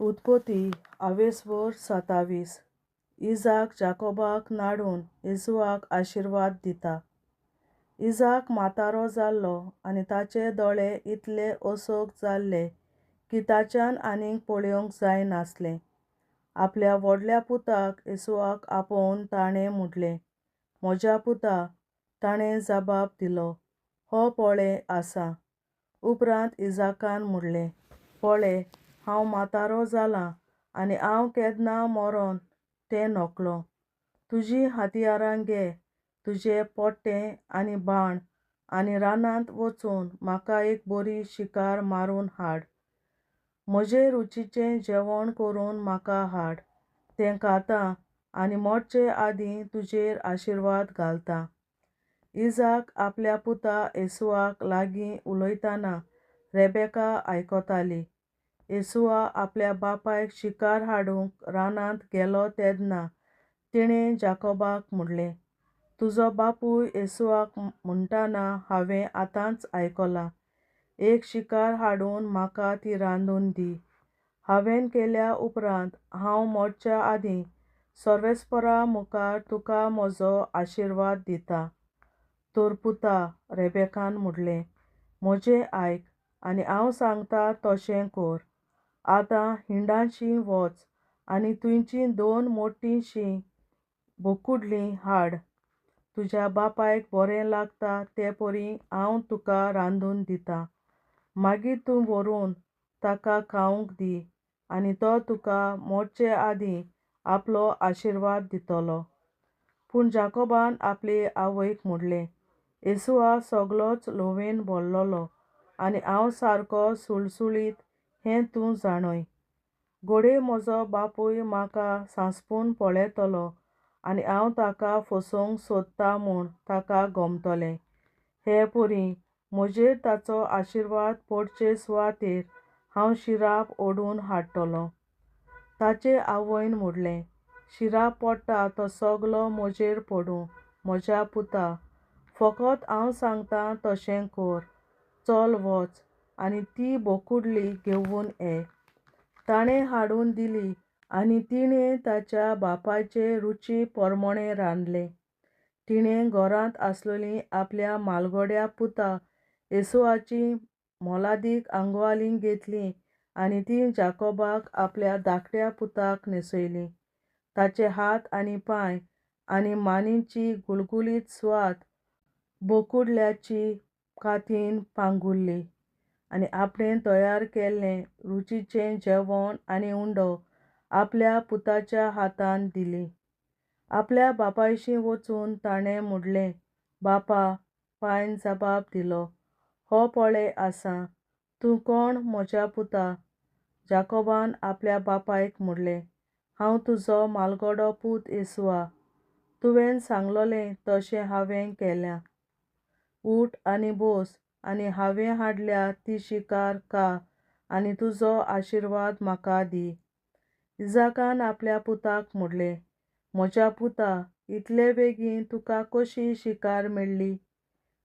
उत्पत्ती 27:27. इजाक जाकोबाक नाडून येसुवाक आशिर्वाद दिता. इजाक म्हातारो जाल्लो आनी ताचे दोळे इतले ओसोक जाल्ले की ताच्यान आनीक पळोवंक जायनासलें. आपल्या व्हडल्या पुताक येसुवाक आपोवन ताणें म्हणलें, "म्हज्या पुता." ताणें जबाब दिलो, "हो पळय आसा." उपरांत इजाकान म्हणलें, "पळय, हांव म्हातारो जालां आनी हांव केन्ना मरोन तें नकळो. तुजीं हातियारां घे, तुजें पोट्टें आनी बाण आनी रानांत वचून म्हाका एक बरी शिकार मारून हाड. म्हजें रुचीचें जेवण करून म्हाका हाड. तें खातां आनी मोडचे आदीं तुजेर आशिर्वाद घालतां." इजाक आपल्या पुता येसुवाक लागीं उलयतना रेबेका आयकताली. येसुवा आपल्या बापायक शिकार हाडूंक रानांत गेलो तेन्ना तिणें जाकोबाक म्हणलें, "तुजो बापूय येसुवाक म्हणटाना हांवें आतांच आयकलां, एक शिकार हाडून म्हाका ती रांदून दी. हांवें केल्या उपरांत हांव मोडच्या आदीं सर्वेस्परा मुखार तुका म्हजो आशिर्वाद दितां." तर पुता रेबेकान म्हणलें, "म्हजें आयक आनी हांव सांगतां तशें कर. आतां हिंडाशी वच आनी तुमचीं 2 मोठ्ठींशीं बोकुडलीं हाड. तुज्या बापायक बरें लागता ते परी हांव तुका रांदून दितां. मागीर तूं व्हरून ताका खावंक दी आनी तो तुका मोडचे आदीं आपलो आशिर्वाद दितलो." पूण जाकोबान आपले आवयक म्हणलें, "येसुवा सगळोच लोवेन भरलोलो आनी हांव सारको सुळसुळीत हें तूं जाणय. घोडये म्हजो बापूय म्हाका सांसपून पळयतलो आनी हांव ताका फसोवंक सोदतां म्हूण ताका गमतलें. हे परी म्हजेर ताचो आशिर्वाद पडचे सुवातेर हांव शिराप ओडून हाडटलों." ताचे आवयन म्हणलें, "शिराप पडटा तो सगळो म्हजेर पडूं, म्हज्या पुता. फकत हांव सांगतां तशें कर. चल वच आनी ती बोकुडली घेवन ये." ताणें हाडून दिली आनी तिणें ताच्या बापायचे रुची प्रमाणें रांदलें. तिणें घरांत आसलेलीं आपल्या म्हालगड्या पुता येसुवाचीं मोलादीक आंगवळीं घेतलीं आनी तीं जाकोबाक आपल्या धाकट्या पुताक न्हेसयलीं. ताचे हात आनी पांय आनी मानेची गुळगुळीत सुवात बोकुडल्याची कातीन पांगुरली आनी आपणें तयार केल्लें रुचीचें जेवण आनी उंडो आपल्या पुताच्या हातांत दिली. आपल्या बापायशी वचून ताणें म्हणलें, "बापा." बापायन जबाब दिलो, "हो पळय आसा." "तूं कोण म्हज्या पुता?" जाकोबान आपल्या बापायक म्हणलें, "हांव तुजो म्हालगडो पूत येसुवा. तुवें सांगलोलें तशें हांवें केलां. उठ आनी बस आनी हांवें हाडल्या ती शिकार खा आनी तुजो आशिर्वाद म्हाका दी." इजाकान आपल्या पुताक म्हणलें, "म्हज्या पुता, इतले बेगीन तुका कशी शिकार मेळ्ळी?"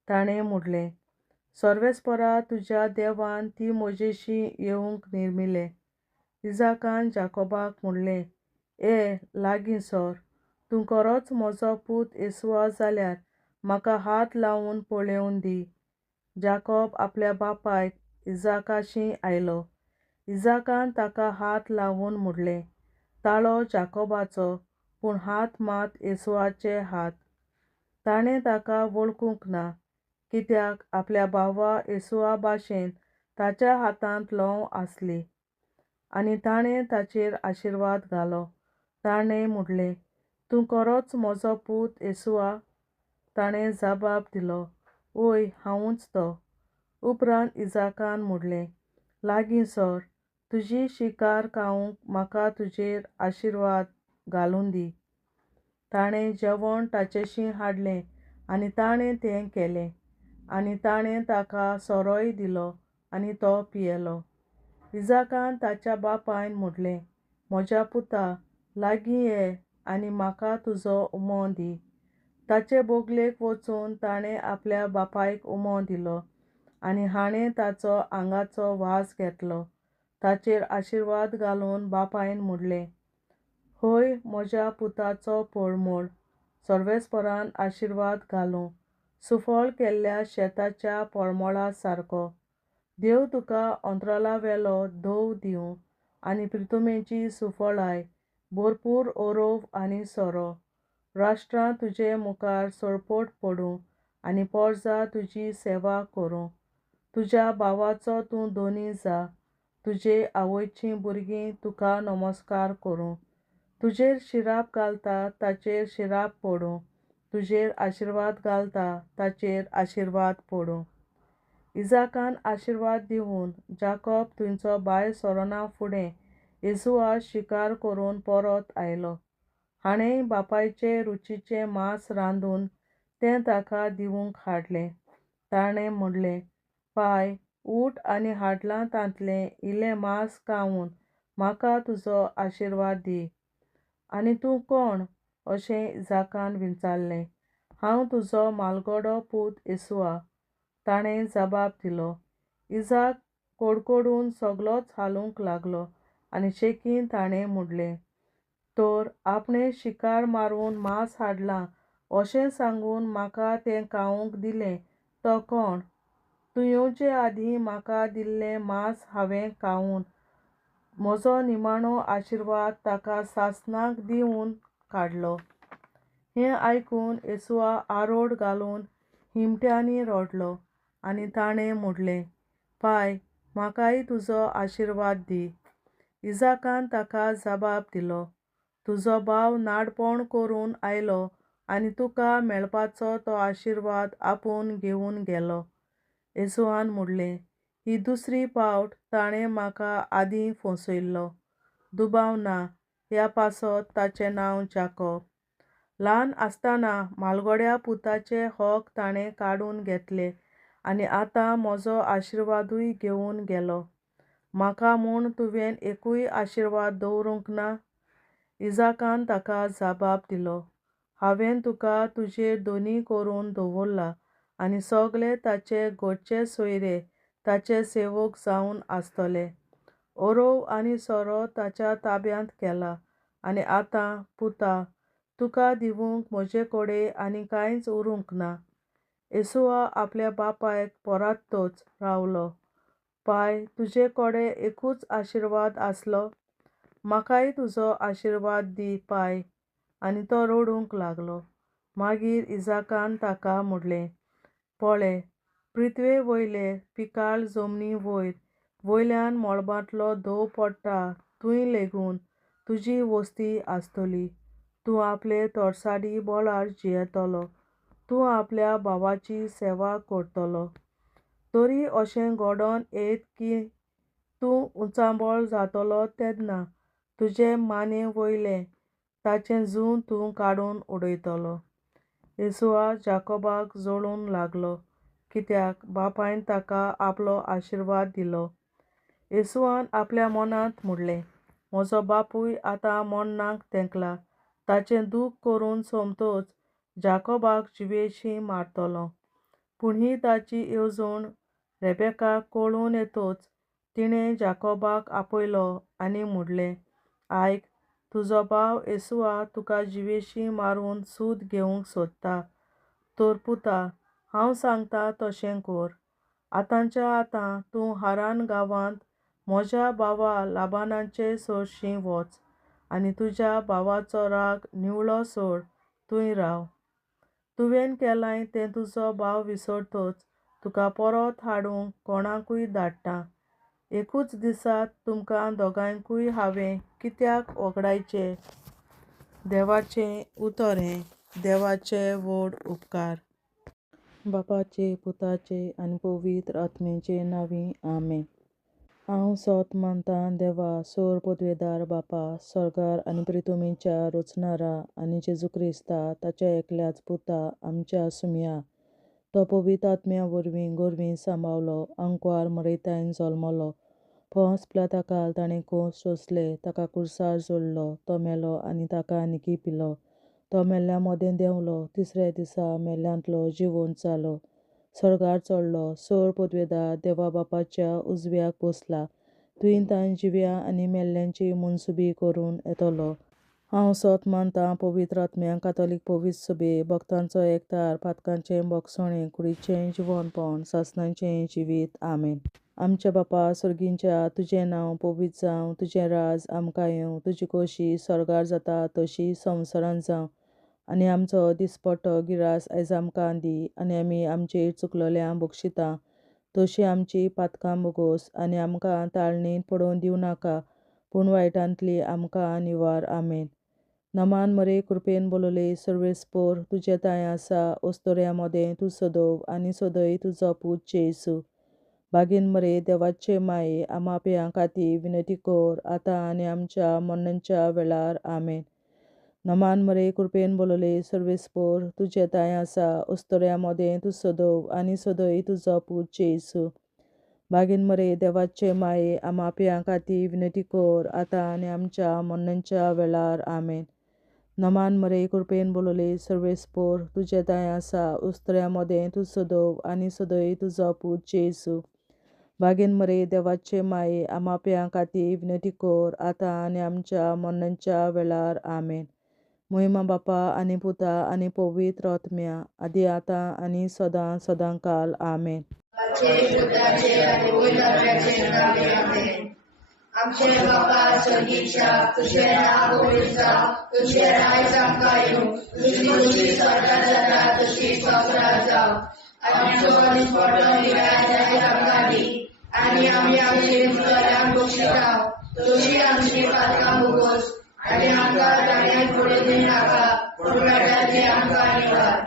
ताणें म्हणलें, "सर्वेस्परा तुज्या देवान ती म्हजेशी येवंक निर्मिलें." इजाकान जाकोबाक म्हणलें, "ए लागीं सर. तूं खरोच म्हजो पूत येसुवा जाल्यार म्हाका हात लावन पळोवन दी." जाकोब आपल्या बापायक इजाकाशी आयलो. इजाकान ताका हात लावन म्हणलें, "ताळो जाकोबाचो पूण हात मात येसुवाचे हात." ताणें ताका वळखूंक ना, कित्याक आपल्या भावा येसुवा भाशेन ताच्या हातांत ल्हंव आसली. आनी ताणें ताचेर आशिर्वाद घालो. ताणें म्हणलें, "तूं खरोच म्हजो पूत येसुवा?" ताणें जबाब दिलो, "ओय, हांवूच तो." उपरांत इजाकान म्हणलें, "लागीं सर. तुजी शिकार खावंक म्हाका तुजेर आशिर्वाद घालून दी." ताणें जेवण ताचेशीं हाडलें आनी ताणें तें केलें. आनी ताणें ताका सोरोय दिलो आनी तो पियेलो. इजाकान ताच्या बापायन म्हणलें, "म्हज्या पुता, लागीं ये आनी म्हाका तुजो उमो दी." ताचे बोगलेक वचून ताणें आपल्या बापायक उमो दिलो आनी हाणें ताचो आंगाचो वास घेतलो. ताचेर आशिर्वाद घालून बापायन म्हणलें, होय म्हज्या पुताचो पळमळ, सर्वेस्परान आशिर्वाद घालूं, सुफळ केल्ल्या शेताच्या पळमळा सारको. देव तुका अंतराळावेलो धोव दिवं आनी प्रितुमेची सुफळाय, भरपूर ओरोव आनी सोरो. राष्ट्रां तुजे मुखार सळपट पडूं आनी पोरजां तुजी सेवा करूं. तुज्या भावाचो तूं धोनी जा, तुजे आवयचीं भुरगीं तुका नमस्कार करूं. तुजेर शिराप घालता ताचेर शिराप पडूं, तुजेर आशिर्वाद घालता ताचेर आशिर्वाद पडूं. इजाकान आशिर्वाद दिवून जाकोब थंयचो भायर सरोना फुडें येसुआ शिकार करून परत आयलो. हाणें बापायचें रुचीचें मांस रांदून तें ताका दिवूंक हाडलें. ताणें म्हणलें, पाय, उठ आनी हाडलांतांतलें इल्लें मांस खावन म्हाका तुजो आशिर्वाद दी. आनी तूं कोण? अशें इजाकान विचारलें. हांव तुजो मालगडो पूत येसुआ, ताणें जबाब दिलो. इजाक कडकडून सगलोच हालूंक लागलो आनी शेकीन ताणें म्हणलें, तर आपणें शिकार मारून मांस हाडलां अशें सांगून म्हाका तें खावंक दिलें तो कोण? तूं येवचे आदीं म्हाका दिल्लें मांस हांवें खावन म्हजो निमाणो आशिर्वाद ताका सासणाक दिवन काडलो. हें आयकून येसुआ आरोड घालून हिमट्यांनी रडलो आनी ताणें म्हणलें, पाय, म्हाकाय तुजो आशिर्वाद दी. इजाकान ताका जबाब दिलो, तुजो भाव नाडपण करून आयलो आनी तुका मेळपाचो तो आशिर्वाद आपूण घेवन गेलो. येसुआन म्हणलें, ही दुसरी फावट ताणें म्हाका आदीं फसयल्लो. दुबाव ना, ह्या पासत ताचें नांव जाकोब. ल्हान आसतना मालगड्या पुताचे हक ताणें काडून घेतले आनी आतां म्हजो आशिर्वादूय घेवन गेलो. म्हाका म्हूण तुवें एकूय आशिर्वाद दवरूंक ना? इजाकान ताका जबाब दिलो, हांवें तुका तुजेर धोनी करून दवरला आनी सगळे ताचे घरचे सोयरे ताचे सेवक जावन आसतले. ओरोव आनी सोरो ताच्या ताब्यांत केला आनी आतां, पुता, तुका दिवूंक म्हजे कडेन आनी कांयच उरूंक ना. येसुआ आपल्या बापायक पोरांतोच रावलो. पाय, तुजे कडेन एकूच आशिर्वाद आसलो? म्हाकाय तुजो आशिर्वाद दी, पाय. आनी तो रडूंक लागलो. मागीर इजाकान ताका म्हणलें, पळय, पृथ्वे वयले पिकाळ जमनी वयल्यान मळबांतलो धोव पडटा थंय लेगून तुजी वस्ती आसतली. तूं आपले तोरसादी बोळार जियेतलो. तूं आपल्या भावाची सेवा करतलो. तरी अशें घडोन येत की तूं उचांबळ जातलो तेन्ना तुजे माने वयलें ताचें जूं तूं काडून उडयतलो. येसुआ जाकोबाक जळूंक लागलो, कित्याक बापायन ताका आपलो आशिर्वाद दिलो. येसुआन आपल्या मनांत म्हणलें, म्हजो बापूय आतां मरणाक तेंकला. ताचें दूख करून सोमतोच जाकोबाक जिवेशीं मारतलो. पूण ही ताची येवजण रेबेकाक कळून येतच तिणें जाकोबाक आपयलो आनी म्हणलें, आयक, तुजो भाव येसुआ तुका जिवेशीं मारून सूत घेवंक सोदता. तर पुता, हांव सांगता तशें कर. आतांच्या आतां तूं हारान गांवांत म्हज्या भावा लाबानाचे सरशीं वच आनी तुज्या भावाचो राग निवळो सोड थंय राव. तुवें केलां तें तुजो भाव विसरतच तुका परत हाडूंक कोणाकूय धाडटां. एकूच दिसांत तुमकां दोगांयकूय हांवें कित्याक वगडायचें? देवाचें उतर हें. देवाचे व्हड उपकार. बापाचे, पुताचे आनी पवित्र आत्म्याचे नांवीं आमेन. हांव सोत मानतां देवा, सोर पदवेदार बापा, सर्गार आनी प्रितुमेच्या रचणारा आनी जेजू क्रिस्ता ताच्या एकल्याच पुता आमच्या सुम्या. तो पवित्र आत्म्या वरवीं गोरवीं सांबावलो, आंकवार मरयतायन जल्मलो. पोंस पिलाताकाल ताणें कोंस सोंसले, ताका क्रुसार जोडलो, तो मेलो आनी ताका निखिपिलो. तो मेल्ल्या मोदें देंवलो, तिसऱ्या दिसा मेल्ल्यांतलो जिवंत जालो, सर्गार चडलो, सोर पदवेदार देवा बापाच्या उजव्याक बसला. तुवें तांची जिव्या आनी मेल्ल्यांची मनसुबी करून येतलो. हांव सोत मानतां पवित्र आत्म्यांक, कातोलीक पवित्र सभे, भक्तांचो एकठार, पातकांचें भोगसणें, कुडीचें जिवनपण, सासणाचें जिवीत. आमेन. आमच्या बापा सर्गींच्या, तुजें नांव पवित्र जावं, तुजें राज आमकां येवं, तुजी खोशी स्वर्गार जाता तशी संवसारांत जावं. आनी आमचो दिसपट्टो गिरास आयज आमकां दी, आनी आमी आमचेर चुकलोल्यांक बक्षिता तशी आमची पातकां बोगोस, आनी आमकां ताळणेंत पडोवन दिवं नाका, पूण वायटांतली आमकां निवार. आमेन. नमान मरे, कृपेन बोलोले, सर्वेस्पोर, तुजे ताय आसा, ओस्तोऱ्या मोदें तूं सदोव, आनी सदय तुजो पूत जेसू. बागेन मरे, देवाचे माये, आमा पियां खातीर विनंती कर, आतां आनी आमच्या मरणाच्या वेळार. आमेन. नमान मरे, कृपेन बोलोले, सर्वेस्पोर, तुजे ताय आसा, ओस्तोऱ्या मोदें तूं सदोव, आनी सदय तुजो पूत जेसू. बागेन मरे, देवाचे माये, आमा पियां खातीर विनंती कर, आतां आनी आमच्या मरणाच्या वेळार. आमेन. नमान मरे, कृपेन बोलोले, सर्वेस्पोर, तुजे ताय आसा, ओस्तोऱ्या मोदें तूं सदोव, आनी सदय तुजो पूत जेसू. बागेन मरे, देवाचे माये, आमा पियां खातीर विनंती कर, आतां आनी आमच्या मरणाच्या वेळार. आमेन. महिमा बापा आनी पुता आनी पवित्र आत्म्या, आदी आतां आनी सदां सदांकाल. आमेन. आमचे बापा सर्गीच्या, तुझें नांव पवित्र जावं, तुझें राज आमकां येवं, तुजी खोशी स्वर्गार जाता तशी संवसारांत जावं. आनी आमचो दिसपट्टो गिरास आयज आमकां दी, आनी आमी आमचेर चुकलोल्यांक बक्षिता तशी आमची पातकां बोगोस, आनी आमकां ताळणेंत पडोवन दिवं नाका, पूण वायटांतली आमकां निवार.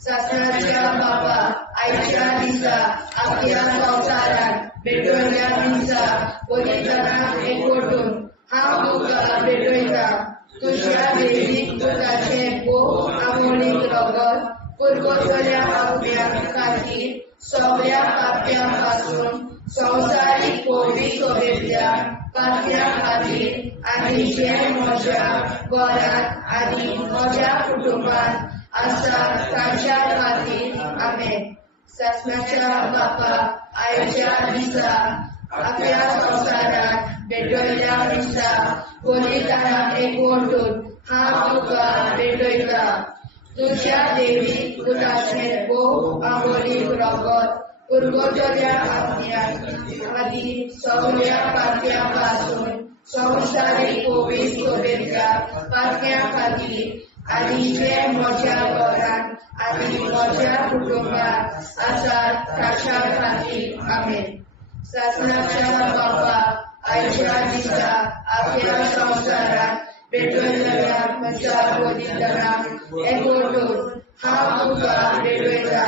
सासणाच्या बापा, आयच्या दिसा आख्या संवसारांत भेटोयल्या दिसा पवित्रांक एकवटून हांव तुका भेटयता. तुज्या देवीक पुताचें भोव आमोणीक रगत पुरगोटल्या आत्म्यां खातीर सगळ्या पाप्यां पासून संवसारीक पवित्र सभेंतल्या पाप्यां खातीर, आनी जे म्हज्या घरांत आनी म्हज्या कुटुंबांत आसा तांच्या खातीर. आमेन. सासणाच्या बापा, आयच्या दिसा आख्या संवसारांत भेटोयल्या दिसा पवित्रांक एकवटून हांव तुका भेटयता. तुज्या देवीक पुताचें भोव आमोणीक रगत पुरगोटल्या आत्म्यां खातीर सगळ्या पाप्यां पासून संवसारीक पवित्र सभेंतल्या पाप्यां खातीर, आनी जे म्हज्या घरांत आनी म्हज्या कुटुंबांत आसात तांच्या खातीर. आमेन. सासणाच्या बापा, आयच्या दिसा आख्या संवसारांत भेटोयल्या म्हज्या पवित्रांक एकवटून हांव तुका भेटयता.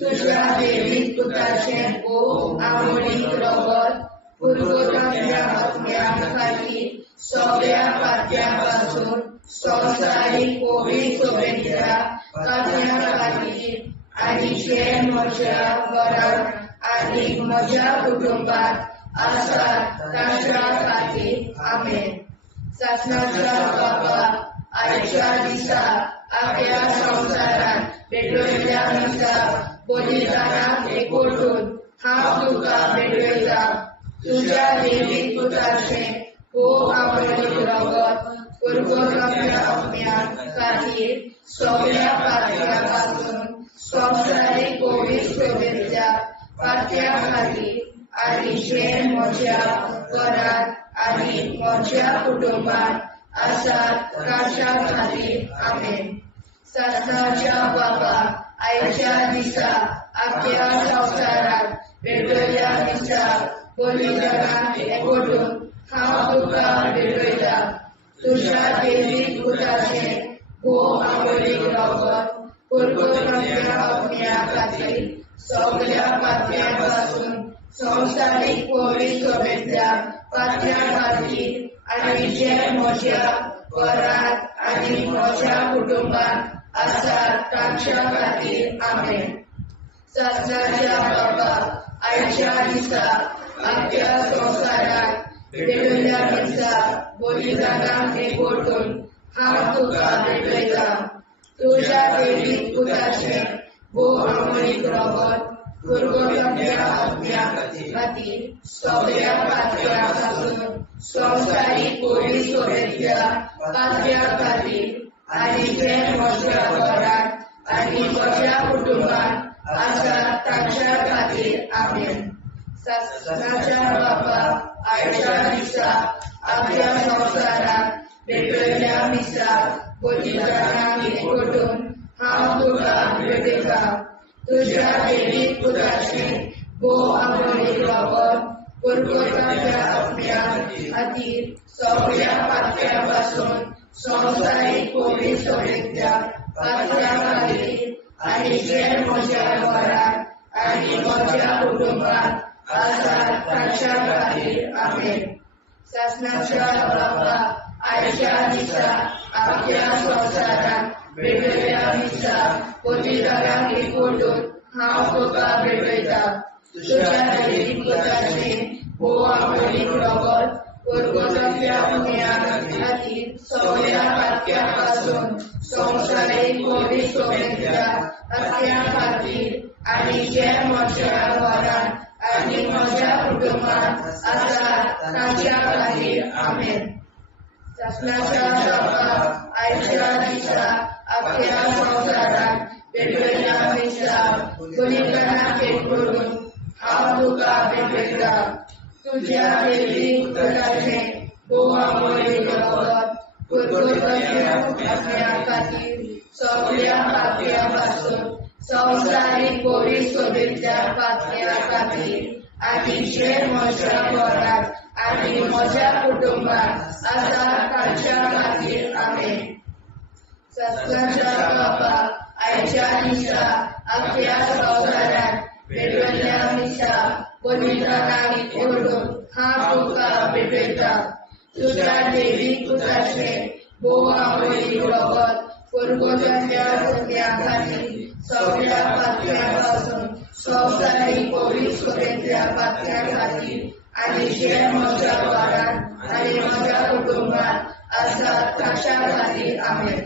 तुज्या देवीक पुताचें भोव आमोणीक रगत पुरगोटल्या आत्म्यां खातीर सगळ्या पाप्यां पासून संवसारीक पवित्र सभेंतल्या पाप्यां खातीर, आनी जे म्हज्या घरांत आनी म्हज्या कुटुंबांत आसात तांच्या खातीर. आमेन. सासणाच्या बापा, आयच्या दिसा आख्या संवसारांत भेटोयल्या दिसा पवित्रांक एकवटून हांव तुका भेटयता. तुज्या देवीक पुताचें भोव आमोणीक रगत पुरगोटल्या आत्म्यां खातीर सगळ्या पाप्यां पासून संवसारीक पवित्र सभेंतल्या पाप्यां खातीर, आनी जे म्हज्या घरांत आनी म्हज्या कुटुंबांत आसात तांच्या खातीर. आमेन. सासणाच्या बापा, आयच्या दिसा आख्या संवसारांत भेटोयल्या दिसा पवित्रांक एकवटून हांव तुका भेटयता. तुज्या देवीक पुताचें भोव आमोणीक रगत पुरगोटल्या आत्म्यां खातीर सगळ्या पाप्यां पासून संवसारीक पवित्र सभेंतल्या पाप्यां खातीर, आनी जे म्हज्या घरांत आनी म्हज्या कुटुंबांत आसात तांच्या खातीर. आमेन. सासणाच्या बापा, आयच्या दिसा आख्या संवसारांत भेटोयल्या दिसा पवित्रांक एकवटून हांव तुका भेटयता. तुज्या देवीक पुताचें भोव आमोणीक रगत भुरगोंच्या आज्ञा खातीर सगळ्या पातळ्यांपासून संवसारीक कोविड सोबेतल्या पातळ्यां खातीर आनी जे म्हज्या घरांत आनी म्हज्या कुटुंबांत आसा तांच्या खातीर आमेन. शासनाच्या बाबा आयच्या दिसा आपल्या संवसाराक भेटयल्या मिसाक पवित्रांक एकवटून हांव तुका भेटयता. तुज्या देवीक पुताचें भोव आमोणीक लागून भुरगोंच्या आज्ञा खातीर सगळ्या पातळ्यां पासून संवसारीक कोविड सोबेतल्या पातळ्यां खातीर आनी जे म्हज्या घरांत आनी म्हज्या कुटुंबांत आसा तांच्या खातीर आमेन. शासनाच्या बाबा आयच्या दिसा आपल्या संवसाराक भेटयल्या मिसाक पवित्रांक एकवटून हांव तुका भेटयता. तुज्या देवीक पुताचें भोव आमोणीक लागून भुरगोंच्या आज्ञा खातीर सगळ्या पातळ्यां पासून संवसारीक कोविड सोबेतल्या पातळ्यां खातीर आनी जे म्हज्या घरांत आनी म्हज्या कुटुंबांत आसा तांच्या खातीर आमेन. शासनाच्या बाबा आयच्या दिसा आपल्या संवसाराक भेटयल्या मिसाक पवित्रांक एकवटून हांव तुका भेटयता. तुज्या देवीक पुताचें भोव आमोणीक लागून भुरगोंच्या आज्ञा खातीर सगळ्या पातळ्यां पासून संवसारीक कोविड सोबेतल्या पातळ्यां खातीर आनी जे म्हज्या घरांत आनी म्हज्या कुटुंबांत आसा तांच्या खातीर आमेन. शासनाच्या बाबा आयच्या दिसा आपल्या संवसाराक भेटयल्या मिसाक पवित्रांक एकवटून हांव तुका भेटयता. तुज्या देवीक पुताचें भोव आमोणीक लागून भुरगोंच्या आज्ञा खातीर सगळ्या पातळ्यां पासून संवसारीक कोविड सोबेतल्या पातळ्यां खातीर आनी जे म्हज्या घरांत आनी म्हज्या कुटुंबांत आसा तांच्या खातीर आमेन.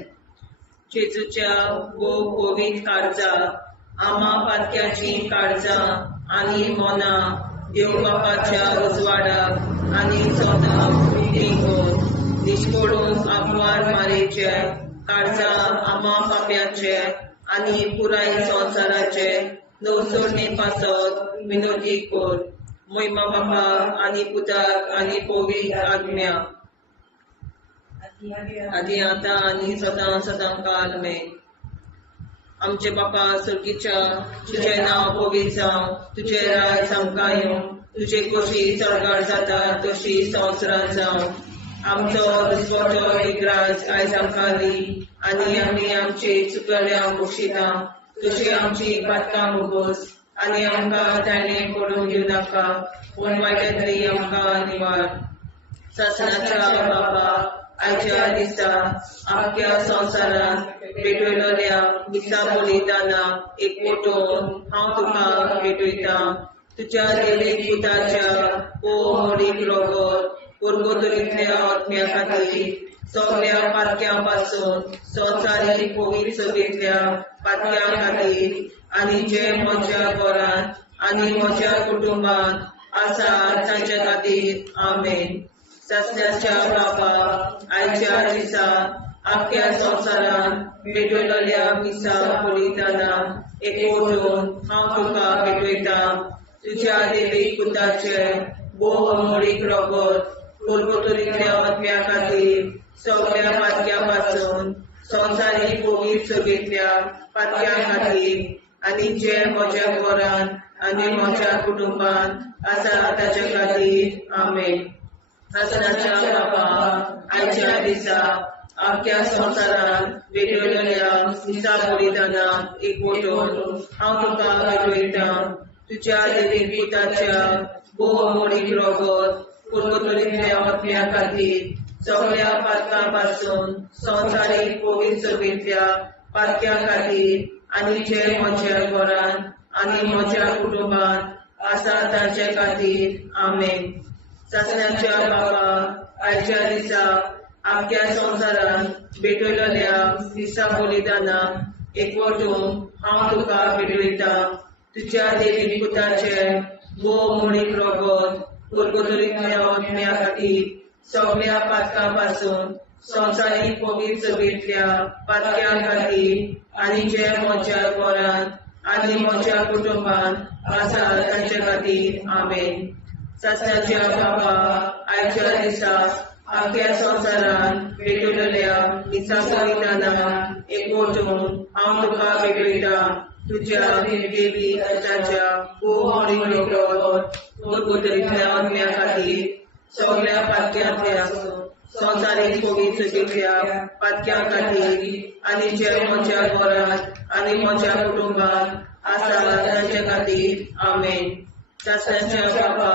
जेजूच्या भोव कोविड काळजां आमा पातक्याची काळजां आनी मोना देव बापाच्या उजवाडाक आनी सोदाक विलीन निश्कोडून आग्वार मारेचे काळजां आमा पाप्याचे आनी पुराय संवसाराचे नवसोडणे पासत विनोदी कोर. महिमा बापा आनी पुताक आनी पवित्र आज्ञा आदी आतां आनी सदां सदां काल आमेन. आमचे बापा सर्गीच्या तुजें नांव पवित्र जावं, तुजें राज आमकां येवं, तुजे कशी चडगाड जाता तशी संवसारांत जावं. आमचो दिसवटो एक राज आयज आमकां दी आनी आमी आमचे चुकल्यांक बक्षिता. तुजी आमची पातकां मुगोस आनी आमकां ताणें पडूंक दिवं नाका, पूण वायटांतली आमकां निवार. शासनाच्या बाबा आयच्या दिसा आख्या संवसारांत भेटयलोल्या मिसा बलिदानाक एकवटून हांव तुका भेटयता. तुज्या देवीक पुताच्या भोव आमोणीक लागून भुरगोंतल्या आज्ञा खातीर सगळ्या पातळ्यां पासून संवसारीक कोविड सोबेतल्या पातळ्यां खातीर आनी जे म्हज्या घरांत आनी म्हज्या कुटुंबांत आसा तांच्या खातीर आमेन. शासनाच्या बाबा आयच्या दिसा आख्या संवसारांत भेटयलोल्या मिसा बलिदानाक एकवटून हांव तुका भेटयता. तुज्या देवीक पुताचे भोव आमोणीक लागून भुरगोंतल्या आज्ञा खातीर सगळ्या पातळ्यां पासून संवसारीक कोविड सोबेतल्या पातळ्यां खातीर आनी जे म्हज्या घरांत आनी म्हज्या कुटुंबांत आसा ताच्या खातीर आमेन. शासनाच्या बाबा आयच्या दिसा आख्या संवसारांत भेटयलोल्या मिसा बलिदानाक एकवटून हांव तुका भेटयता. तुज्या देवीक पुताच्या भोव आमोणीक लागून भुरगोंतल्या आज्ञा खातीर सगळ्या पातकां पासून संवसारीक कोविड सोबेतल्या पातक्यां खातीर आनी जे म्हज्या घरांत आनी म्हज्या कुटुंबांत आसा तांचे खातीर आमेन. शासनाच्या बाबा आयच्या दिसा आख्या संवसारांत भेटयलोल्या मिसा बलिदानाक एकवटून हांव तुका भेटयता. तुझ्या देवी पुताचे भोव म्हणीक रगत कुरकुरीतल्या ओतम्या खातीर सगळ्या पातकां पासून संवसारीक पवित्र सभेंतल्या पातक्यां खातीर आनी जे म्हज्या घरांत आनी म्हज्या कुटुंबांत आसा तांचे खातीर आमेन. सासणाच्या बाबा आयच्या दिसा आख्या संवसारान भेटलेल्या दिसा बलिदानां एकवटून हांव तुका भेटयता. तुझ्या देवी पुताच्या भोव म्हणीक रगत कुरकुरीतल्या ओतम्या खातीर सगळ्या पातक्यांतल्या संवसारीक पवित्र सभेंतल्या पातक्यां खातीर आनी जे म्हज्या घरांत आनी म्हज्या कुटुंबांत आसा तांचे खातीर आमेन. सासणाच्या बाबा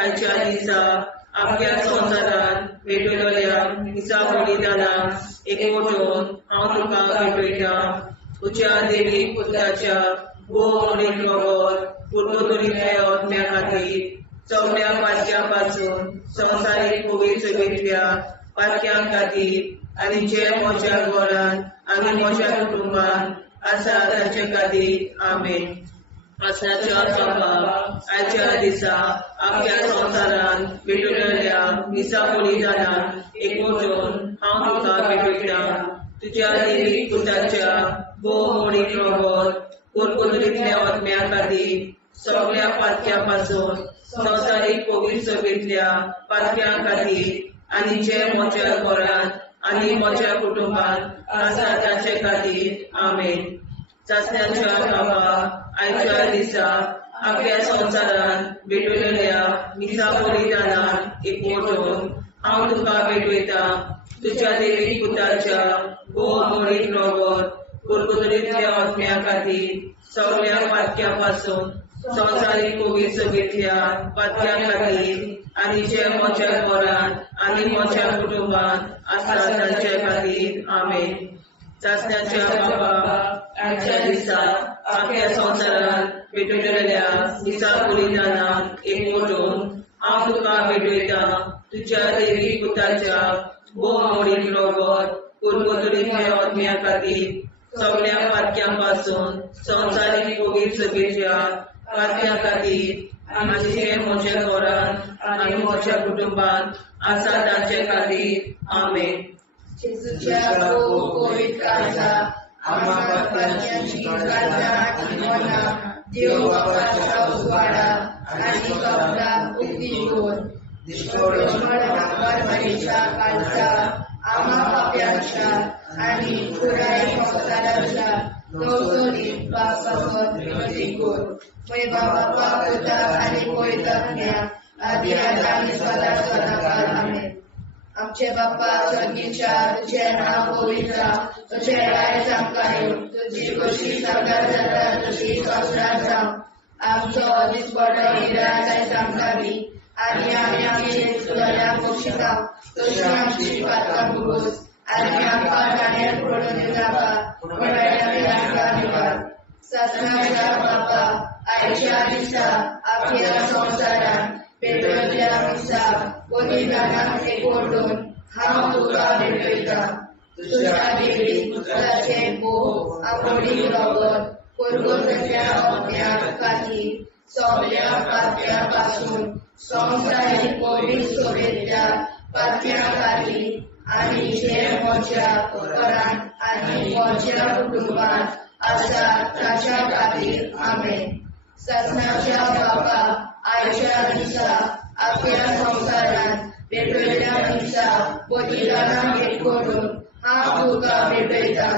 आयच्या दिसा आख्या संवसारान भेटलेल्या दिसा बलिदानां एकवटून हांव तुका भेटयता. तुझ्या देवी पुताच्या भोव म्हणीक रगत कुरकुरीतल्या ओतम्या खातीर सगळ्या पातक्यां पासून संवसारीक पवित्र सभेंतल्या पातक्यां खातीर आनी जे म्हज्या घरांत आनी म्हज्या कुटुंबांत आसा तांचे खातीर आमेन. सासणाच्या बाबा आयच्या दिसा आख्या संवसारान भेटलेल्या दिसा बलिदानां एकवटून हांव तुका भेटयता. तुझ्या देवी पुताच्या भोव म्हणीक रगत कुरकुरीतल्या ओतम्या खातीर सगळ्या पातक्यां पासून संवसारीक पवित्र सभेंतल्या पातक्यां खातीर आनी जे म्हज्या घरांत आनी म्हज्या कुटुंबांत आसा तांचे खातीर आमेन. सासणाच्या बाबा आयच्या दिसा आख्या संवसारान भेटलेल्या दिसा बलिदानां एकवटून हांव तुका भेटयता. तुझ्या देवी पुताच्या भोव म्हणीक रगत कुरकुरीतल्या ओतम्या खातीर सगळ्या पातक्यां पासून संवसारीक पवित्र सभेंतल्या पातक्यां खातीर आनी जे म्हज्या घरांत आनी म्हज्या कुटुंबांत आसा तांचे खातीर आमेन. सासणाच्या बाबा आयच्या दिसा आख्या संवसारान भेटलेल्या दिसा बलिदानां एकवटून हांव तुका भेटयता. तुझ्या देवी पुताच्या भोव म्हणीक रगत कुरकुरीतल्या ओतम्या खातीर सगळ्या पातक्यां पासून संवसारीक पवित्र सभेंतल्या पातक्यां खातीर आनी जे म्हज्या घरांत आनी म्हज्या कुटुंबांत आसा तांचे खातीर आमेन. जेजूच्या भोव पवित्र काळजा आम्हा पातकांची काळजा आनी मना देव बापाच्या उजवाडा आनी कपडाक उक्ती करून परमेच्या काळजा आम्हा पाप्यांच्या आनी पुराय संवसाराच्या नवसरीत पापावर विनंती कर. मैबा बापा पुता आनी पवित्रात्म्या आदी आनी सदा सदाकाळ आमेन. आमचे बापा स्वर्गीच्या तुझें नांव पवित्र तुझें राय आमकां येवं तुजी कशी सगळ्यात जाता तशी संवसारांत जावं. आमचो दिसपडो हिराय आयज आमकां दी आनी आमी आमचे चुकल्यांक बक्षिता तशी आमची पातकां भोगोस आनी आमकां गाणेर पडून नाका पूण आमकां निवार. सासणाच्या बापा आयच्या दिसा आख्या संवसारान भेटलेल्या दिसा बलिदानां एकवटून हांव तुका भेटयता. तुझ्या देवी पुताचे भोव म्हणीक रगत कुरकुरीतल्या ओतम्या खातीर सगळ्या पातक्यां पासून संवसारीक पवित्र सभेंतल्या पातक्यां खातीर आनी जे म्हज्या घरांत आनी म्हज्या कुटुंबांत आसा तांच्या खातीर आमेन. सासणाच्या बापा आयच्या दिसा आख्या संवसारान भेटलेल्या दिसा बलिदानां एकवटून हांव तुका भेटयता.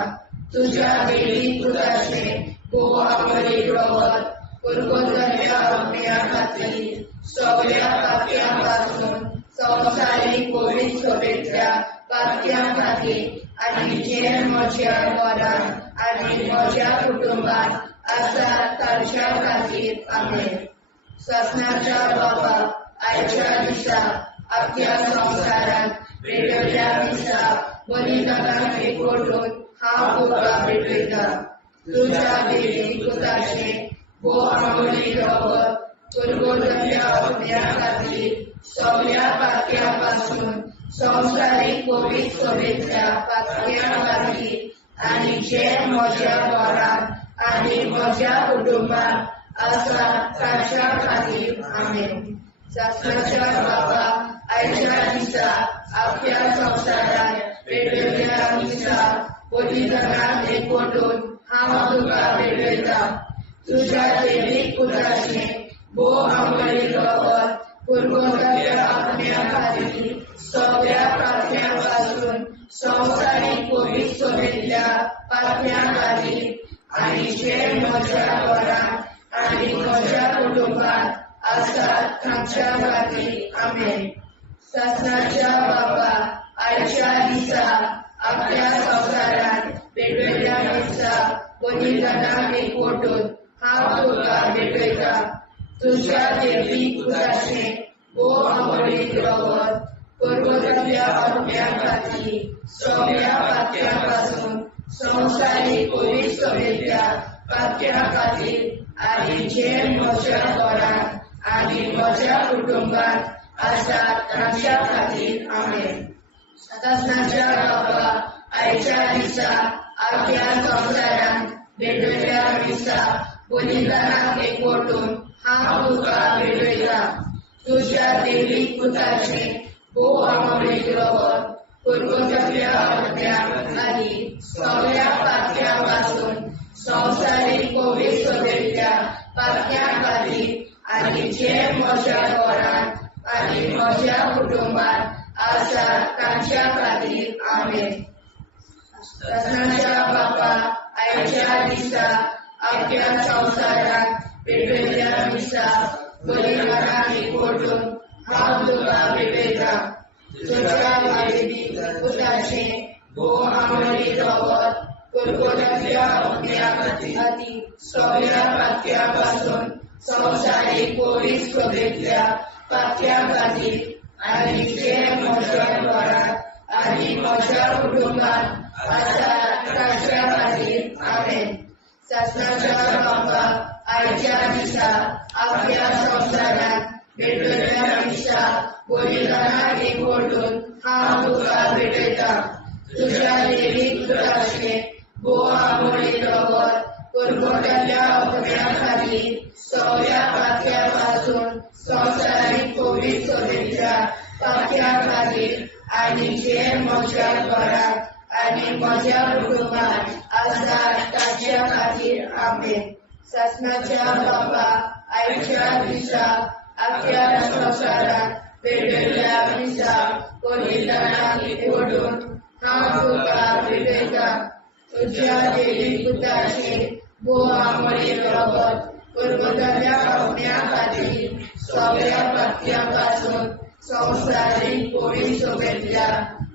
तुझ्या देवी पुताचे भोव म्हणीक रगत कुरकुरीतल्या ओतम्या खातीर सगळ्या पातक्यां पासून संवसारीक पवित्र सभेंतल्या पातक्यां खातीर आनी जे म्हज्या घरांत आनी म्हज्या कुटुंबांत आसा तांच्या खातीर आमेन. सासणाच्या बापा आयच्या दिसा आख्या संवसारान भेटलेल्या दिसा बलिदानां एकवटून हांव तुका भेटयता. तुझ्या देवी पुताचे भोव म्हणीक रगत कुरकुरीतल्या ओतम्या खातीर सगळ्या पातक्यां पासून संवसारीक पवित्र सभेंतल्या पातक्यां खातीर आनी जे म्हज्या घरांत आनी म्हज्या कुटुंबांत आसा तांच्या खातीर आमेन. शास्त्राच्या बाबा आयच्या दिसा आपल्या संवसारात वेगवेगळ्या दिसा बलिदानाक एकवटून हांव तुका भेटयता. तुझ्या दैवीक पुताचे भोव आंबळी रगत पुरगोट्या आपल्या खातीर सगळ्या पातळ्यां पासून संवसारीक पवित्र सभेंतल्या पातळ्यां खातीर आनी जे म्हज्या घरांत आनी म्हज्या कुटुंबांत आसात तांच्या खातीर आमेन. शासनाच्या बाबा आयच्या दिसा आपल्या संवसारात वेगवेगळ्या दिसा बलिदानाक एकवटून हांव तुका भेटयता. तुझ्या दैवीक पुताचे भोव आंबळीक रगत पुरगोट्या आपल्या खातीर सगळ्या पातळ्यां पासून संवसारीक पवित्र सभेंतल्या पातळ्यां खातीर आनी जे म्हज्या घरांत आनी म्हज्या कुटुंबांत आसात तांच्या खातीर आमेन. शासनाच्या बाबा आयच्या दिसा आपल्या संवसारात वेगवेगळ्या दिसा बलिदानाक एकवटून हांव तुका भेटयता. तुझ्या दैवीक पुताचे भोव आंबळीक रगत पुरगोट्या आपल्या खातीर सगळ्या पातळ्यां पासून संवसारीक पवित्र सभेंतल्या पातळ्यां खातीर आनी जे म्हज्या घरांत आनी म्हज्या कुटुंबांत आसात तांच्या खातीर आमेन. शासनाच्या बाबा आयच्या दिसा आपल्या संवसारात वेगवेगळ्या दिसा बलिदानाक एकवटून हांव तुका भेटयता. तुझ्या दैवीक पुताचे भोव आंबळी रगत पुरगोट्या आपल्या खातीर सगळ्या पातळ्यां पासून संवसारीक पवित्र सभेंतल्या पातळ्यां खातीर आनी जे म्हज्या घरांत आनी म्हज्या कुटुंबांत आसात तांच्या खातीर आमेन. शासनाच्या बाबा आयच्या दिसा आपल्या संवसारात वेगवेगळ्या दिसा बलिदानाक एकवटून हांव तुका भेटयता. तुझ्या दैवीक पुताचे भोव आंबळी रगत पुरगोट्या आपल्या खातीर सगळ्या पातळ्यां पासून संवसारीक पवित्र सभेंतल्या पातळ्यां खातीर आनी जे म्हज्या घरांत आनी म्हज्या कुटुंबांत आसात तांच्या खातीर आमेन. शासनाच्या बाबा आयच्या दिसा आपल्या संवसारात वेगवेगळ्या दिसा बलिदानाक एकवटून हांव तुका भेटयता. तुझ्या दैवीक पुताचे भोव आंबळी रगत पुरगोट्या आपल्या खातीर सगळ्या पातळ्यां पासून संवसारीक पवित्र सभेंतल्या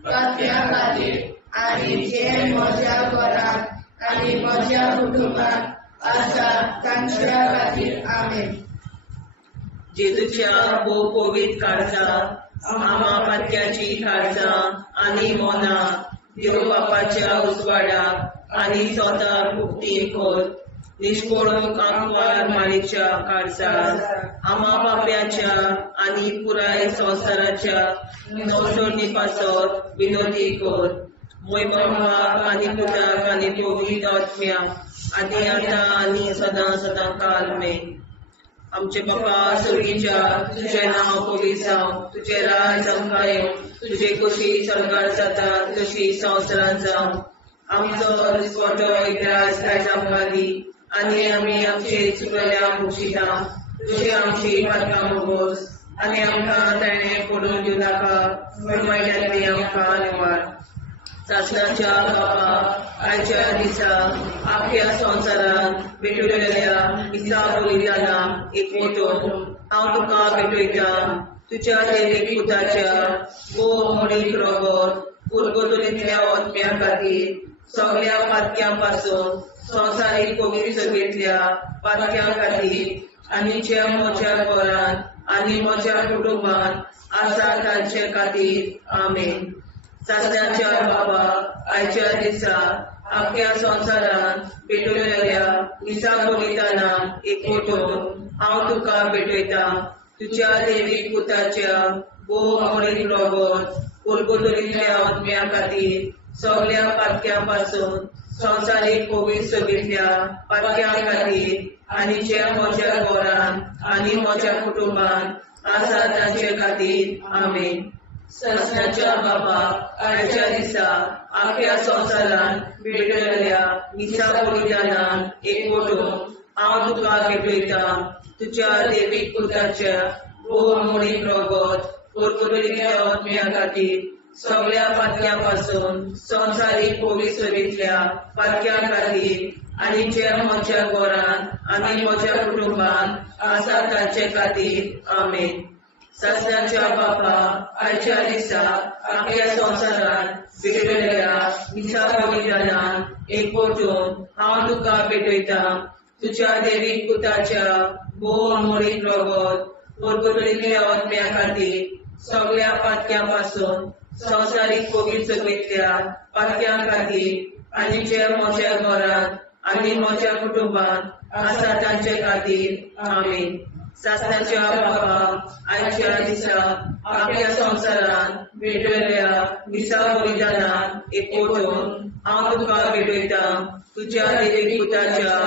पातळ्यां खातीर आनी जे म्हज्या घरांत आनी म्हज्या कुटुंबांत आसात तांच्या खातीर आमेन. जेजूच्या भोव पवित्र काळजां आमा पात्याची काळजां आनी मोना देव बापाच्या उजवाडाक आनी स्वता मुक्ती खोल निष्कोळूक आंकवार माळेच्या काळजां आमा बाप्याच्या आनी पुराय संवसाराच्या संसोडणी पासत विनोदी कोर. मोय बापाक आनी पुताक आनी पवित्र आत्म्याक आदी आतां आनी सदां सदां काल मेन. आमचे बापा सर्गीच्या तुझें नांव पवित्र जावं, तुजें राज आमकां येवं, तुजी कशी सरकार जाता तशी संवसारांत जावं. आमचो दिसवटो एकदांच आयज आमकां दी आनी आमी आमचे चुकयल्यांक मुक्षिता. तुजी आमची पातकां भोगोस आनी आमकां ताणें पडून दिवं नाका, पण वायट्यांतली आमकां निवार. शासनाच्या बापा आयच्या दिसा आपल्या संवसारांत भेटयलेल्या दिसा बलिदानाक एकवटून हांव तुका भेटयता. तुज्या दैवीक पुताच्या भोव आंबळीक रगत पुरगोट्या आत्म्या खातीर सगळ्या पातळ्यां पासून संवसारीक पवित्र सभेंतल्या पातळ्यां खातीर आनी जे म्हज्या घरांत आनी म्हज्या कुटुंबांत आसा तांचे खातीर आमेन. शासनाच्या बाबा आयच्या दिसा आपल्या संवसारांत भेटयलेल्या दिसा बलिदानाक एकवटून हांव तुका भेटयता. तुज्या दैवीक पुताच्या भोव आंबळीक रगत पुरगोट्या आत्म्या खातीर सगळ्या पातळ्यां पासून संवसारीक पवित्र सभेंतल्या पातक्यां खातीर आनी जे म्हज्या घरान आनी म्हज्या कुटुंबान आसा तांचे खातीर आमेन. सस्नाच्या बापाक आयच्या दिसा आख्या संवसारान भेटलेल्या मिसा बलिदानान एकवटून हांव तुका भेटयता तुज्या देवीक पुताच्या बहुमोळी रगत परतुलेल्या आत्म्या खातीर सगळ्या पातक्यां पासून संवसारीक पवित्र सभेंतल्या पातक्यां खातीर आनी जे म्हज्या घरान आनी म्हज्या कुटुंबान आसा तांचे खातीर आमेन. सस्नाच्या बापा आयच्या दिसा आख्या संवसारान भेटलेल्या मिसा बलिदानान एकवटून हांव तुका भेटयता तुज्या देवीक पुताच्या बहुमोळी रगत परतुलेल्या आत्म्या खातीर सगळ्या पातक्यां पासून संवसारीक पवित्र सभेंतल्या पातक्यां खातीर आनी जे म्हज्या घरान आनी म्हज्या कुटुंबान आसा तांचे खातीर आमेन. सस्नाच्या बापा आयच्या दिसा आख्या संवसारान भेटलेल्या मिसा बलिदानान एकवटून हांव तुका भेटयता तुज्या देवीक पुताच्या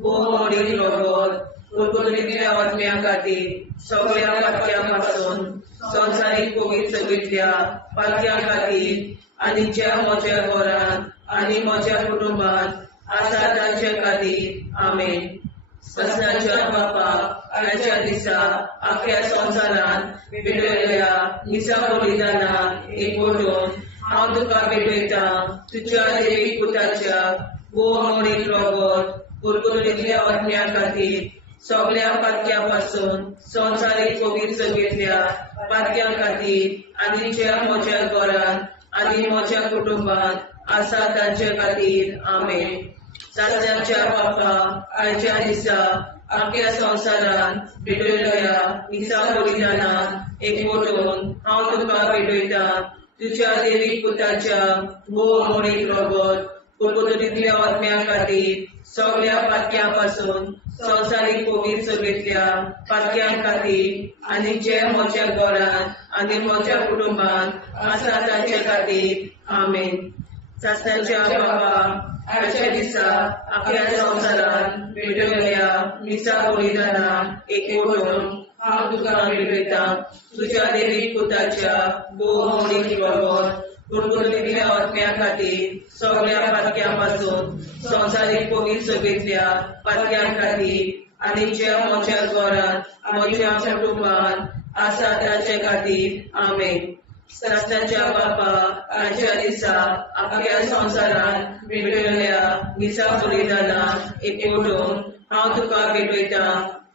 बहुमोळी रगत परतुलेल्या आत्म्या खातीर सगळ्या पातक्यां पासून संवसारीक पवित्र सभेंतल्या पातक्यां खातीर आनी ज्या म्हज्या घरान आनी म्हज्या कुटुंबान आसा तांचे खातीर आमेन. सस्नाच्या बापा आयच्या दिसा आख्या संवसारान भेटलेल्या मिसा बलिदानान एकवटून हांव तुका भेटयता तुज्या देवीक पुताच्या बहुमोळी रगत परतुलेल्या आत्म्या खातीर सगळ्या पातक्यां पासून संवसारीक पवित्र सभेंतल्या पातक्यां खातीर आनी ज्या म्हज्या घरान आनी म्हज्या कुटुंबान आसा तांचे खातीर आमेन. सस्नाच्या बापा आयच्या दिसा आख्या संवसारान भेटलेल्या मिसा बलिदानान एकवटून हांव तुका भेटयता तुज्या देवीक पुताच्या बहुमोळी रगत परतुलेल्या आत्म्या खातीर सगळ्या पातक्यां पासून संवसारीक पवित्र सभेंतल्या पातक्यां खातीर आनी जे म्हज्या घरान आनी म्हज्या कुटुंबान आसा तांचे खातीर आमेन. सस्नाच्या बापा आयच्या दिसा आख्या संवसारान भेटलेल्या मिसा बलिदानान एकवटून हांव तुका भेटयता तुज्या देवीक पुताच्या बहुमोळी रगत परतुलेल्या आत्म्या खातीर सगळ्या पातक्यां पासून संवसारीक पवित्र सभेंतल्या पातक्यां खातीर आनी जे म्हज्या घरान म्हज्या कुटुंबान आसा तांचे खातीर आमेन. सस्नाच्या बापा आयच्या दिसा आख्या संवसारान भेटलेल्या मिसा बलिदानान एकवटून हांव तुका भेटयता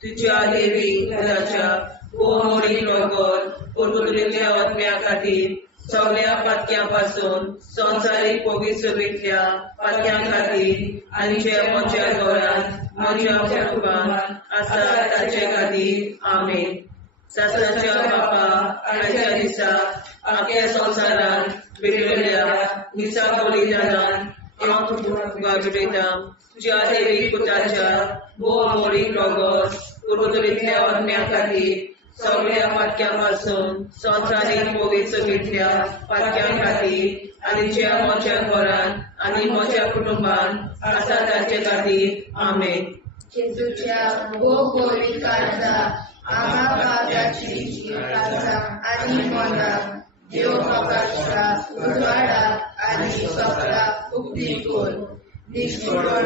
तुज्या देवीक पुताच्या बहुमोळी रगत परतुलेल्या आत्म्या खातीर सगळ्या पातक्यां पासून संवसारीक पवित्र सभेंतल्या पातक्यां खातीर आनी जे म्हज्या घरान म्हज्या कुटुंबान आसा तांचे खातीर आमेन. सस्नाच्या बापा आयच्या दिसा आख्या संवसारान भेटलेल्या मिसा बलिदानान हांव तुका भेटयता तुज्या देवीक पुताच्या बहुमोळी रगत परतुलेल्या आत्म्या खातीर सगळ्या पातक्यां पासून संवसारीक पवित्र सभेंतल्या पातक्यां खातीर आनी जे म्हज्या घरान आनी म्हज्या कुटुंबान आसा तांचे खातीर आमेन. जेजूच्या पवित्र काळजा आम्हा पापाची काळजा आनी मनाक देव बापाच्या उजवाडाक आनी सपनाक उक्ती कर. निष्ठुरण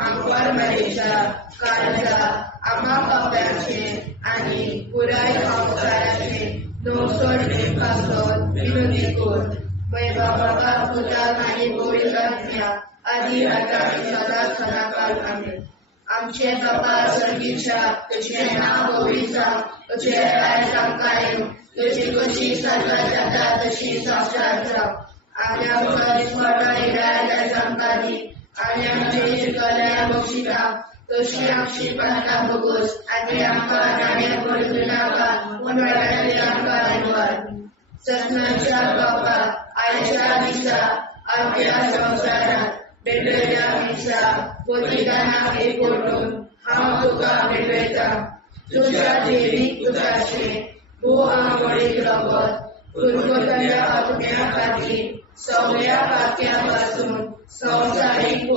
आमकां मरेच्या काळजा आम्हा पापाचे आनी पुराय संवसाराचे दोसोडे पासत विनोदी कर. बाबा पुताक आनी पवित्र आत्म्या आदी आतां आनी सदांच सदांकाळ आमेन. आमचे बाबा सर्गीच्या तुझे नाव पवित्र तुझे राज आमकां येवं तुझी कशी सजा जाता तशी संवसारांत जावं. आनी आमकां दिसपट्टो इराय आमकां दी आनी आमचे शिकल्या बक्षिता तशी आमची प्रार्थना भोगोस आनी आमकां नाण्या पडूं नाका पूण वाटायले आमकां निवार. सस्नाच्या बापा आयच्या दिसा आख्या संवसारांत भेटलेल्या मिसा बलिदानाक एकवटून हांव तुका भेटयता तुज्या देवीक पुताचे बहुमोळी रगत परतुलेल्या आत्म्या खातीर सगळ्या पातक्यां पासून संवसारीक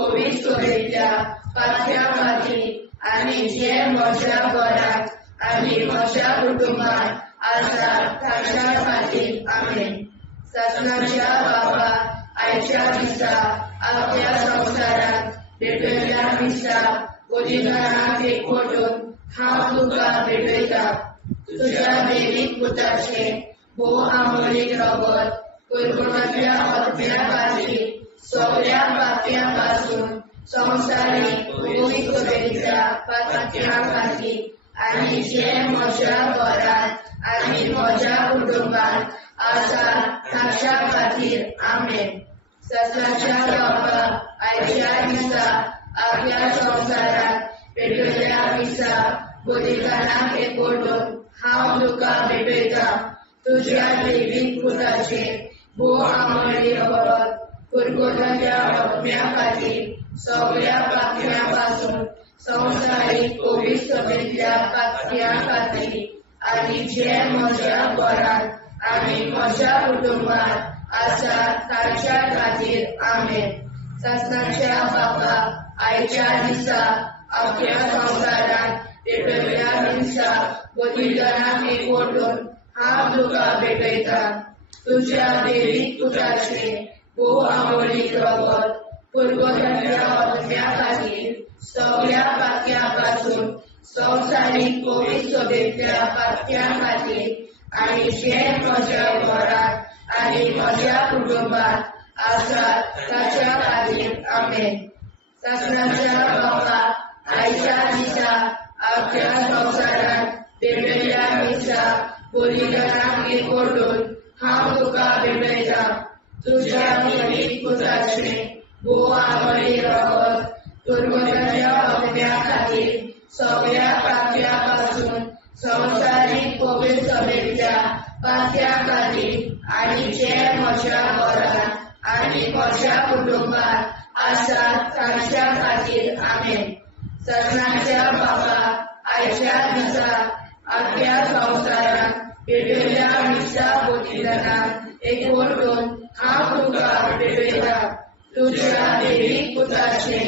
जे म्हज्या घरांत आनी म्हज्या कुटुंबात आसा ताच्या खातीर आमेन. ससनाच्या बाबा आयच्या दिसा आपल्या संवसारात भेटयल्या दिसा बलिदानाक एकवटून हांव तुका भेटयता. तुज्या दैवीक पुताचे भोव आमोलीक रगत कुरकुरांतल्या आत्म्या खातीर सगळ्या पापयां पासून संवसारीक पवित्रतेच्या पातक्या खातीर आनी जे म्हज्या घरांत आनी म्हज्या कुटुंबात आसा ताच्या खातीर आमेन. ससनाच्या बाबा आयच्या दिसा आपल्या संवसारात भेटयल्या दिसा बलिदानाक एकवटून हांव तुका भेटयता. तुज्या दैवीक पुताचे भोव आमोली रगत कुरकुरांतल्या आत्म्या खातीर सगळ्या पापयां पासून संवसारीक पवित्रतेच्या पातक्या खातीर आनी जे म्हज्या घरांत आनी म्हज्या कुटुंबात आसा ताच्या खातीर आमेन. ससनाच्या बाबा आयच्या दिसा आपल्या संवसारात भेटयल्या दिसा बलिदानाक एकवटून हांव तुका भेटयता. तुज्या दैवीक पुताचे भोव आमोलीक रगत कुरकुरांतल्या आत्म्या खातीर सगळ्या पापयां पासून संवसारीक पवित्रतेच्या पातक्या खातीर आनी जे म्हज्या घरांत आनी म्हज्या कुटुंबात आसा ताच्या खातीर आमेन. ससनाच्या बाबा आयच्या दिसा आपल्या संवसारात भेटयल्या दिसा बलिदानाक एकवटून हांव तुका भेटयता. तुज्या दैवीक पुताचे भोव आमोलीक रगत कुरकुरांतल्या आत्म्या खातीर सगळ्या पापयां पासून संवसारीक पवित्रतेच्या पातक्या खातीर आनी जे म्हज्या घरांत आनी म्हज्या कुटुंबात आसा ताच्या खातीर आमेन. ससनाच्या बाबा आयच्या दिसा आपल्या संवसारात भेटयल्या दिसा बलिदानाक एकवटून हांव तुका भेटयता. तुज्या दैवीक पुताचे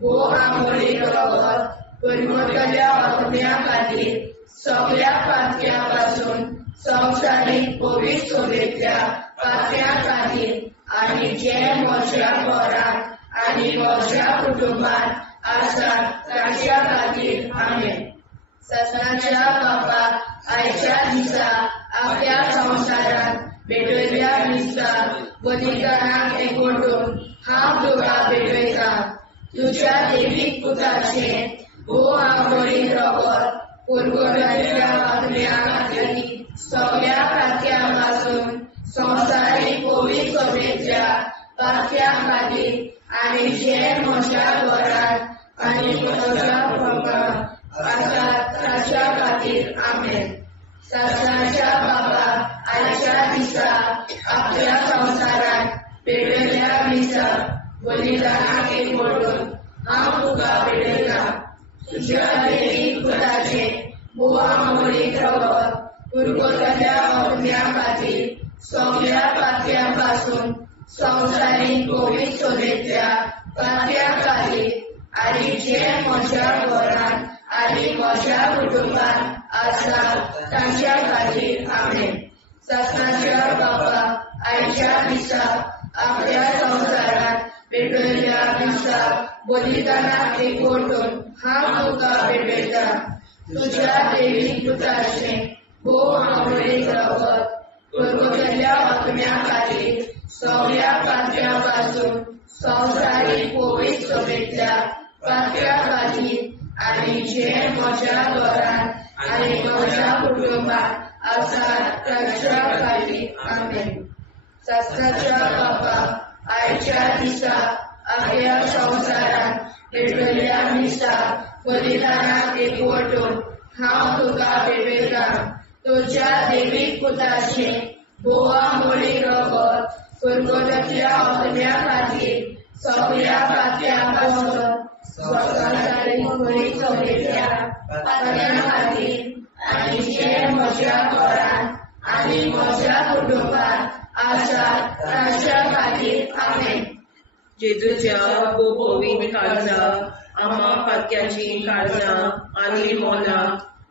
भोव आमोलीक रगत कुरकुरांतल्या आत्म्या खातीर सगळ्या पापयां पासून संवसारीक पवित्रतेच्या पातक्या खातीर आनी जे म्हज्या घरांत आनी म्हज्या कुटुंबात आसा ताच्या खातीर आमेन. ससनाच्या बाबा आयच्या दिसा आपल्या संवसारात भेटयल्या दिसा बलिदानाक एकवटून हांव तुका भेटयता. तुज्या दैवीक पुताचे भोव आमोलीक रगत कुरकुरांतल्या आत्म्या खातीर सगळ्या पापयां पासून संवसारीक पवित्रतेच्या पातक्या खातीर आनी जे म्हज्या घरांत आनी म्हज्या कुटुंबात आसा ताच्या खातीर आमेन. ससनाच्या बाबा आयच्या दिसा आपल्या संवसारात भेटयल्या दिसा बलिदानाक एकवटून हांव तुका भेटयता. तुज्या दैवीक पुताचे भोव आमोलीक रगत कुरकुरांतल्या आत्म्या खातीर सगळ्या पापयां पासून संवसारीक पवित्रतेच्या पातक्या खातीर आनी जे म्हज्या घरांत आनी म्हज्या कुटुंबात आसा ताच्या खातीर आमेन. ससनाच्या बाबा आयच्या दिसा आपल्या संवसारात भेटयल्या दिसा बलिदानाक एकवटून हांव तुका भेटयता. तुज्या दैवीक पुताचे भोव आमोलीक रगत कुरकुरांतल्या आत्म्या खातीर सगळ्या पापयां पासून संवसारीक पवित्रतेच्या पातक्या खातीर आनी जे म्हज्या घरांत आनी म्हज्या कुटुंबात आसा ताच्या खातीर आमेन. ससनाच्या बाबा आयच्या दिसा आपल्या संवसारात भेटयल्या दिसा बलिदानाक एकवटून हांव तुका भेटयता. तुज्या दैवीक पुताचे भोव आमोलीक रगत कुरकुरांतल्या आत्म्या खातीर सगळ्या पापयां पासून संवसारीक पवित्रतेच्या पातक्या खातीर आनी जे म्हज्या घरांत आनी म्हज्या कुटुंबात आसा ताच्या खातीर आमेन. जेजूच्या पवित्र काळजा आम्हा पातक्याची काळजां आनी मोना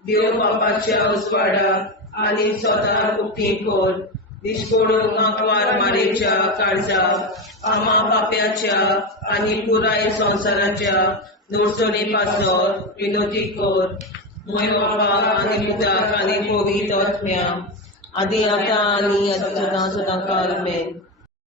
देव बापाच्या उजवाडाक आनी स्वता उक्ती कोर दिसपडून आंकवार मारेच्या काळजा आम्हा पाप्याच्या आनी पुराय संवसाराच्या नोडचणी पासर विनोदी कोर मोय बापा आनी पुताक आनी पवित्र आत्म्या आदी आतां आनी सदां सदां काल मेन